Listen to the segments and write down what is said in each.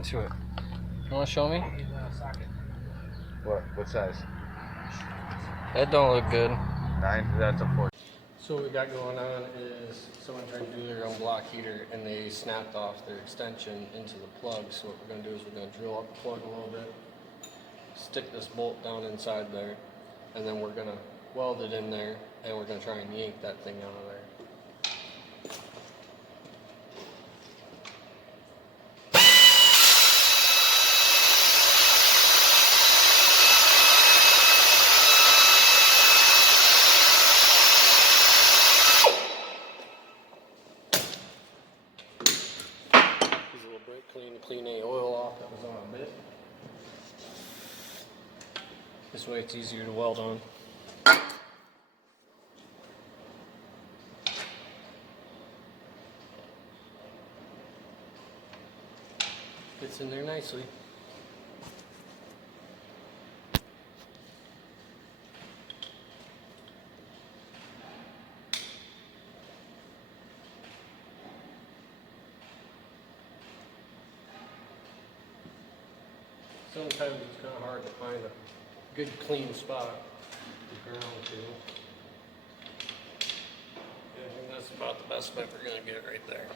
happened to it? You want to show me? What size? That don't look good. 9? That's a 4. So what we got going on is someone tried to do their own block heater and they snapped off their extension into the plug. So what we're going to do is we're going to drill up the plug a little bit, stick this bolt down inside there, and then we're going to weld it in there, and we're going to try and yank that thing out of there. Use a little brake clean to clean any oil off that was on a bit. This way it's easier to weld on. Fits in there nicely. Sometimes it's kind of hard to find a good clean spot to ground to. Yeah, I think that's about the best bet we're going to get right there.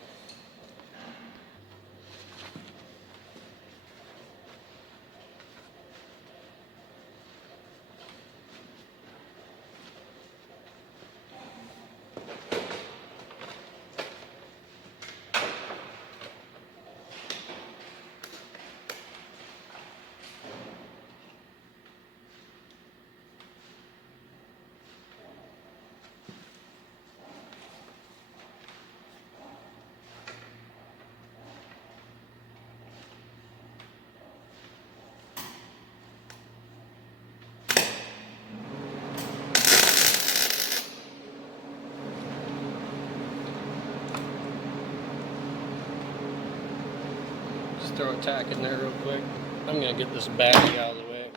Just throw a tack in there real quick. I'm going to get this battery out of the way.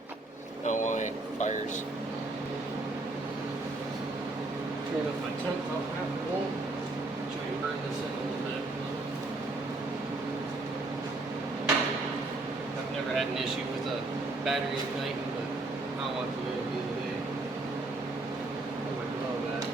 I don't want any fires. Turn up my temp about half a volt. Try and burn this in a little bit. I've never had an issue with a battery igniting, but I don't want to do it the other day. Oh my glove at.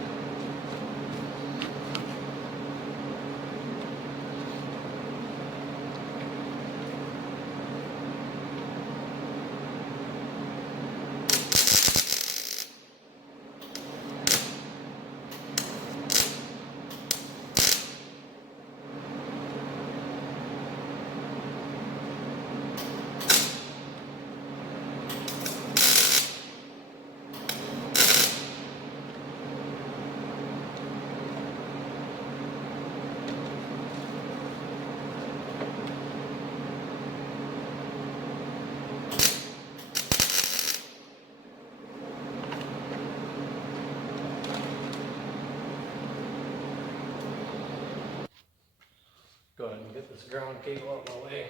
Go ahead and get this ground cable out of my way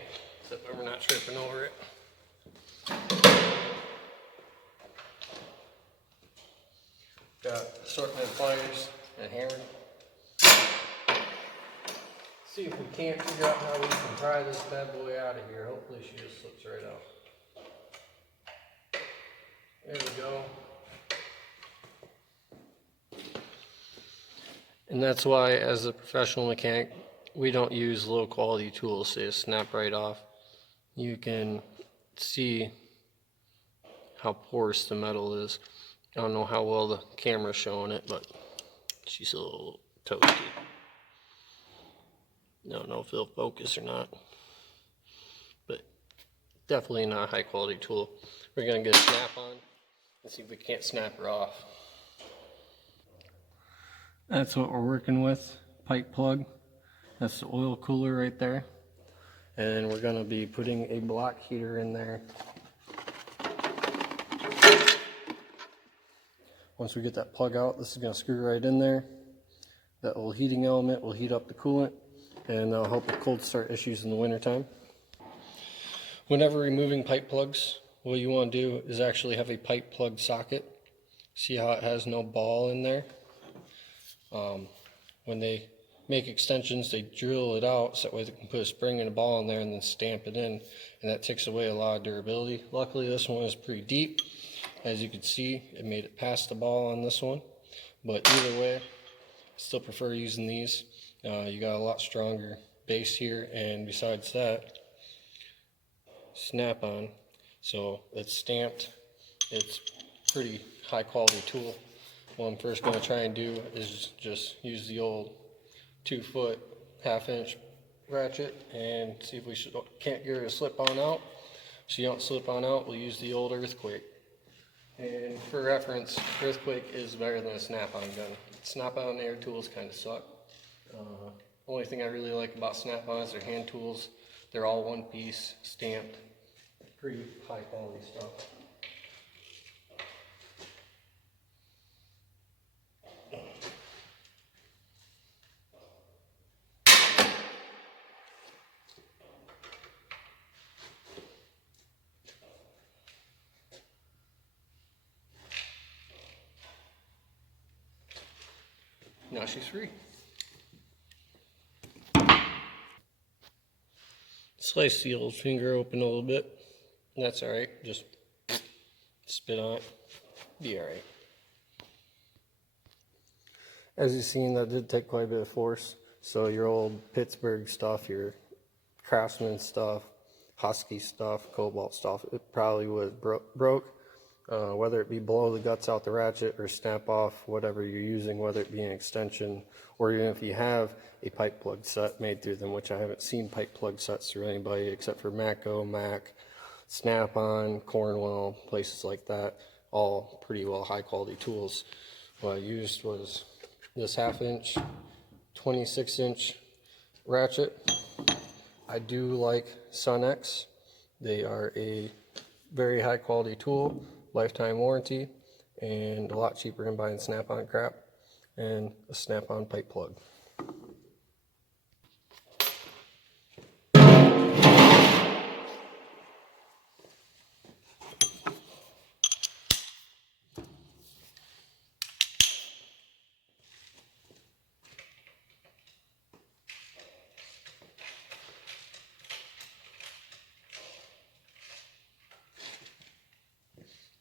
so that we're not tripping over it. Got assortment of pliers and hammer. See if we can't figure out how we can pry this bad boy out of here. Hopefully she just slips right out. There we go. And that's why, as a professional mechanic, we don't use low quality tools. They just snap right off. You can see how porous the metal is. I don't know how well the camera's showing it, but she's a little toasty. Don't know if it'll focus or not, but definitely not a high quality tool. We're gonna get a snap on and see if we can't snap her off. That's what we're working with, pipe plug. That's the oil cooler right there. And we're gonna be putting a block heater in there. Once we get that plug out, this is gonna screw right in there. That little heating element will heat up the coolant, and that'll help with cold start issues in the wintertime. Whenever removing pipe plugs, what you want to do is actually have a pipe plug socket. See how it has no ball in there? When they make extensions, they drill it out so that way they can put a spring and a ball in there and then stamp it in, and that takes away a lot of durability. Luckily this one is pretty deep. As you can see, it made it past the ball on this one, but either way, I still prefer using these. You got a lot stronger base here, and besides that, snap-on, so it's stamped. It's pretty high quality tool. What I'm first going to try and do is just use the old 2-foot 1/2 inch ratchet and see if we can't get her to slip on out. So you don't slip on out, we'll use the old Earthquake. And for reference, Earthquake is better than a snap-on gun. Snap-on air tools kind of suck. Only thing I really like about snap-on is their hand tools. They're all one piece, stamped, pretty high quality stuff. Now she's free. Slice the old finger open a little bit. That's alright, just spit on it. Be alright. As you've seen, that did take quite a bit of force. So your old Pittsburgh stuff, your Craftsman stuff, Husky stuff, Cobalt stuff, it probably would have broke. Whether it be blow the guts out the ratchet or snap off whatever you're using, whether it be an extension or even if you have a pipe plug set made through them, which I haven't seen pipe plug sets through anybody except for Matco, Mac, Snap-on, Cornwell, places like that, all pretty well high quality tools. What I used was this 1/2 inch, 26 inch ratchet. I do like Sun-X. They are a very high quality tool, lifetime warranty, and a lot cheaper than buying Snap-on crap, and a Snap-on pipe plug.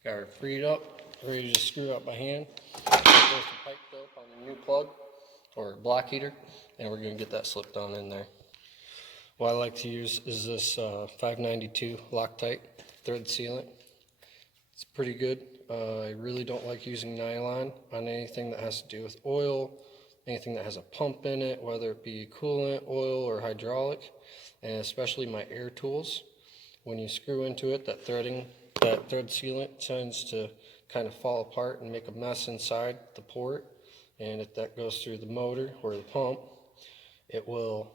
Got her freed up, ready to screw out by hand. There's the pipe dope on the new plug or block heater, and we're going to get that slipped on in there. What I like to use is this 592 Loctite thread sealant. It's pretty good. I really don't like using nylon on anything that has to do with oil, anything that has a pump in it, whether it be coolant, oil, or hydraulic, and especially my air tools. When you screw into it, that thread sealant tends to kind of fall apart and make a mess inside the port, and if that goes through the motor or the pump, it will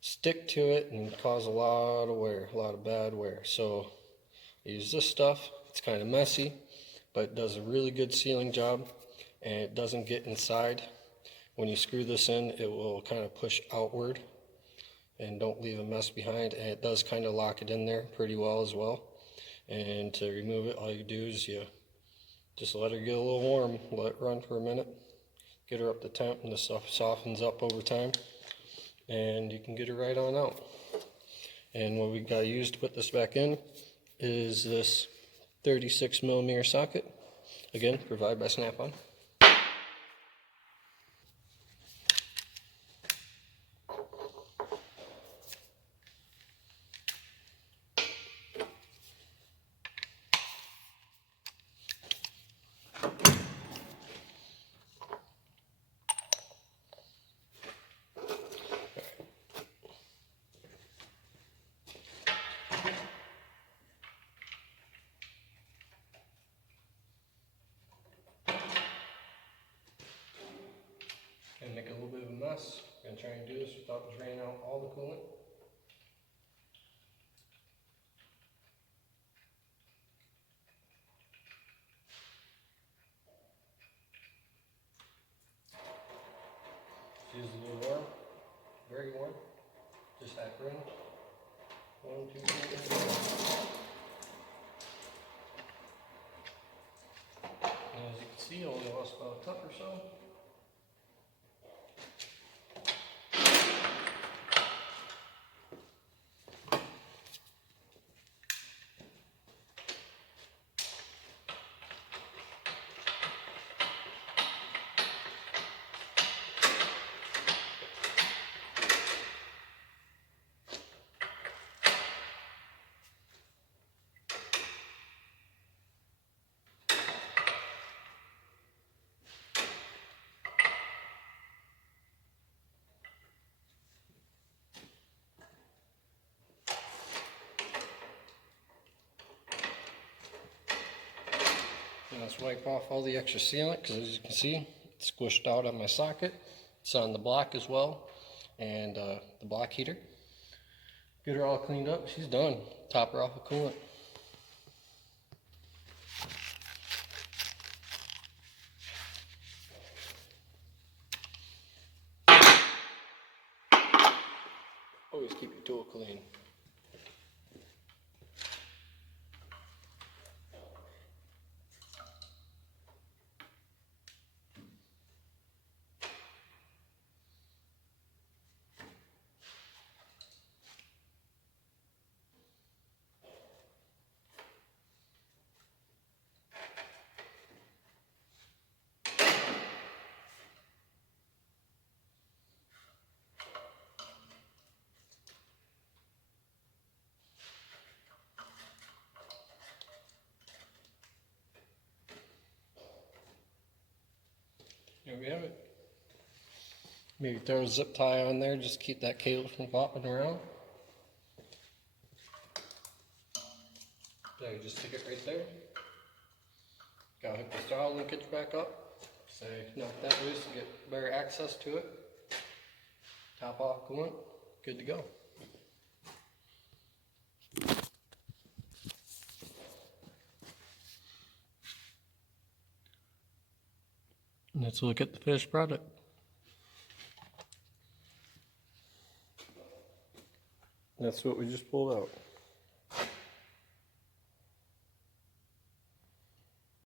stick to it and cause a lot of wear, a lot of bad wear. So I use this stuff. It's kind of messy, but it does a really good sealing job, and it doesn't get inside. When you screw this in, it will kind of push outward and don't leave a mess behind, and it does kind of lock it in there pretty well as well. And to remove it, all you do is you just let her get a little warm, let it run for a minute, get her up to temp, and the stuff softens up over time, and you can get her right on out. And what we got to use to put this back in is this 36mm socket, again provided by Snap-on. And make a little bit of a mess. I'm going to try and do this without draining out all the coolant. Use a little warm, very warm, just that ring. 1, 2, 3, 4. And as you can see, it only lost about a cup or so. Let's wipe off all the extra sealant, because as you can see, it's squished out on my socket. It's on the block as well, and the block heater. Get her all cleaned up. She's done. Top her off with coolant. Always keep your tool clean. There we have it. Maybe throw a zip tie on there, just keep that cable from flopping around. So you just stick it right there. Gotta hook the throttle linkage back up. So knock that loose to get better access to it. Top off coolant, good to go. Let's look at the finished product. That's what we just pulled out.